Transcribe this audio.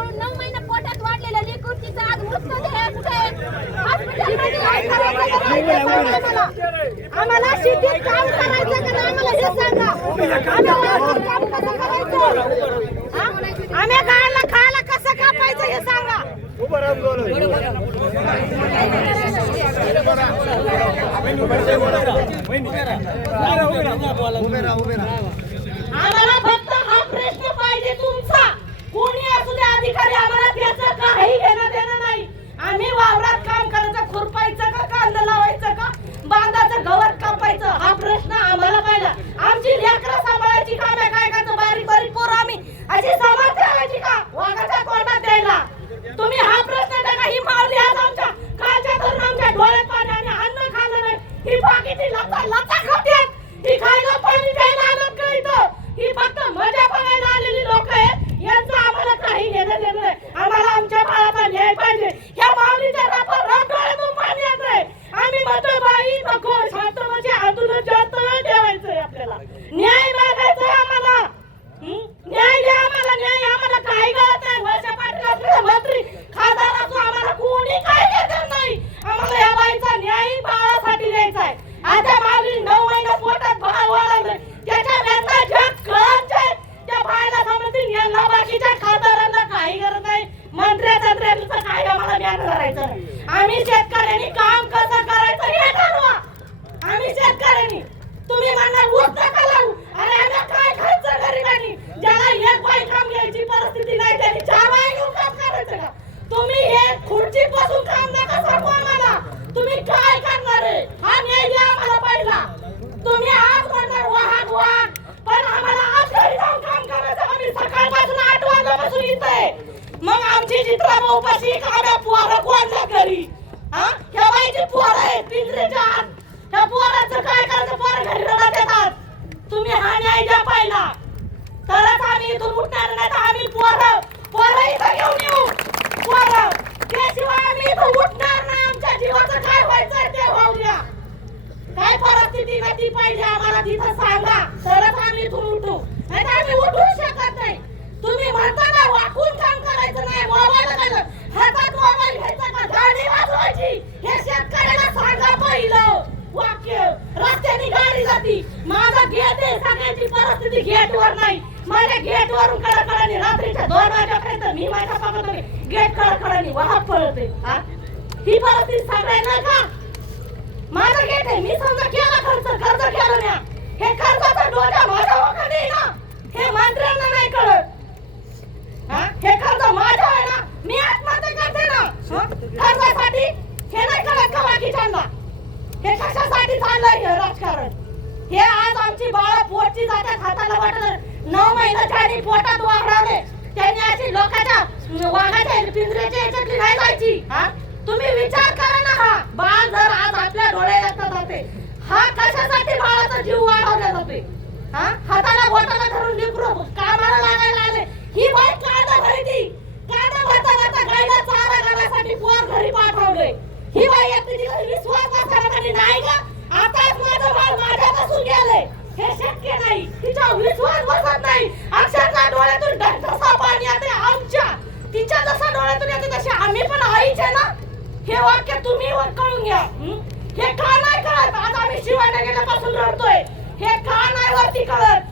म्हणून नऊ महिने पोटात वाढलेलं लेकरू तिचा आज मृत देह कुठे आम्हाला शेतीत काम करायचं का आम्हाला हे सांगा. आम्ही गायला खायला कसं कापायचं हे सांगा. उभे राहा उभे राहा. असू आम्हाला त्याचं काही घेणं देणं नाही. आम्ही वावरात काम करायचं खुरपायचं का कांदा लावायचं का बांधाचं गवत कापायचं हा प्रश्न आम्हाला पाहिजे आमची लेकरं सांभाळायची काम आहे काय काय बारीक बारीक पोरं आम्ही अशी समाज ठेवायची का वाघाच्या तोंडात द्यायला तुम्ही हा प्रश्न टाका ही मावली आज आमच्या कालच्या धरून आमच्या डोळ्यात पाणी आणि अन्न खाल्लं नाही ही बाकीची लता लता खात्यात ही खायला पाणी प्यायला आलं का इथं ही फक्त मजा बघायला आलेली लोक आहेत यांचं आम्हाला काही घेणं देणं नाही आम्हाला आमच्या बाळाचा न्याय पाहिजे ह्या माऊलीच्या रापर रात डोळ्यातून पाणी येत आहे आम्ही म्हणतोय बाई नको शांत म्हणजे आंदोलन जास्त वेळ ठेवायचंय आपल्याला न्याय मागायचंय आम्हाला हं? न्याय द्या आम्हाला न्याय आम्हाला काही गळत नाही वर्षा पाटील असलेला मंत्री खासदार असो आम्हाला कोणी काही घेणार नाही आम्हाला या बाईचा न्याय बाळासाठी द्यायचा आहे आता मागील नऊ महिन्यात पोटात बाळ वाढवलंय त्याच्या वेदना जग कळत आहेत. त्या बाळाला समजतील यांना बाकीच्या खासदारांना काही गरज नाही मंत्र्याचं मंत्र्यांचं काम करायचं नाही. आम्ही शेतकऱ्यांनी काम कसं करायचं हे ठरवा आम्ही शेतकऱ्यांनी तुम्ही म्हणणार ऊस नका लावू. अरे आम्ही काय खायचं गरिबांनी ज्याला एक बाई काम घ्यायची परिस्थिती नाही त्यांनी चार बाई काम करायचं का? तुम्ही हे खुर्ची पासून काम नका सांगू आम्हाला तुम्ही काय करणार आहे हा न्याय द्या आम्हाला पहिला तुम्ही आज म्हणणार वाहन वाहन पण आम्हाला आज घरी जाऊन काम करायचं आम्ही सकाळपासून आठ वाजल्यापासून इथं आहे मग आमची चित्रा उपाशी आम्ही पोरं कोणत्या घरी? हा? ह्या बाईची पोरं आहे पिंजऱ्याच्या आत. त्या पोराचं काय करायचं? पोरं घरी रडत येतात. तुम्ही हा न्याय द्या पाहिला. तरच आम्ही इथून उठणार नाही तर आम्ही पोरं पोरं इथं घेऊन येऊ. पोरं त्याशिवाय आम्ही इथं उठणार नाही. आमच्या जीवाचं काय व्हायचंय ते होऊ द्या. काय परिस्थिती नाही ती पाहिजे आम्हाला तिथं सांगा. तरच आम्ही इथून उठू. नाही तर आम्ही उठू शकत नाही. तुम्ही म्हणता ना वाकून घ्यायचं नाही मोबाईल काय हातात मोबाईल घ्यायचा का? गाडी वाजवायची. हे शेतकऱ्याला सांगा पहिलं. वाक्य. रस्त्याने गाडी जाती. माझा गेट आहे सगळ्याची परिस्थिती गेट वर नाही. माझ्या गेट वरून कडकडाने रात्रीच्या दोन वाजेपर्यंत मी माझ्या बाबाकडे गेट कडकडाने वाहत पळते. ही? परिस्थिती सगळ्यांना का? माझा गेट आहे. मी समजा केला खर्च कर्ज केलं ना हे खर्चाचा डोजा माझ्या वाखाने आहे ना हे मंत्र्यांना नाही कळत हा? हे कर्ज माझं आहे ना मी आत्महत्या करते ना हा? कर्जासाठी हे नाही कळत हे कशासाठी चाललंय हे राजकारण? हे आज आमची बाळ पोटची जातात हाताला वाटत नऊ महिन्याच्या आधी पोटात वाढवले त्यांनी अशी लोकांच्या वाघाच्या पिंजऱ्याच्या याच्यातली नाही जायची हा? तुम्ही विचार करा ना हा. बाळ जर आज आपल्या डोळ्यात जाते हा कशासाठी बाळाचा जीव वाढवला जाते? हा? हाताला बोटाला धरून लिकरू कामाला लागायला आले ही बाई कांदा खरेदी कांदा भरता भरता गायला चारा घालण्यासाठी पोर घरी पाठवले ही बाई एकटी तिला विश्वास बसवण्यासाठी नाही का? आताच माझं बाळ माझ्यापासून गेलंय. हे शक्य नाही. तिचा विश्वास बसत नाही. अक्षरशः डोळ्यातून जसा पाणी येते आमच्या तिच्या जसा डोळ्यातून येते तसे आम्ही पण आईचे ना? हे वाक्य तुम्ही वर कळून घ्या. हे? का नाही कळत? आज आम्ही शिवाय गेल्यापासून रडतोय. हे का नाही वरती कळत?